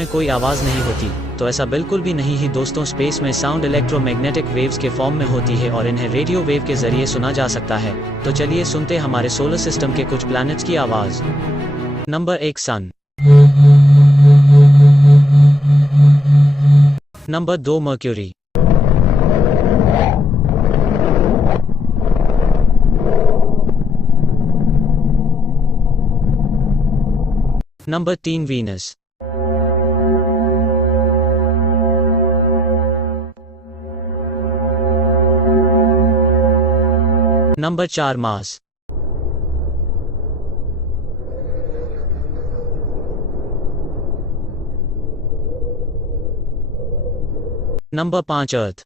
में कोई आवाज़ नहीं होती, तो ऐसा बिल्कुल भी नहीं ही दोस्तों। स्पेस में साउंड इलेक्ट्रोमैग्नेटिक वेव्स के फॉर्म में होती है और इन्हें रेडियो वेव के जरिए सुना जा सकता है। तो चलिए सुनते हमारे सोलर सिस्टम के कुछ प्लैनेट्स की आवाज़। Number 1 sun. Number 2 Mercury. Number 3 Venus. Number 4 Mars. Number 5 अर्थ।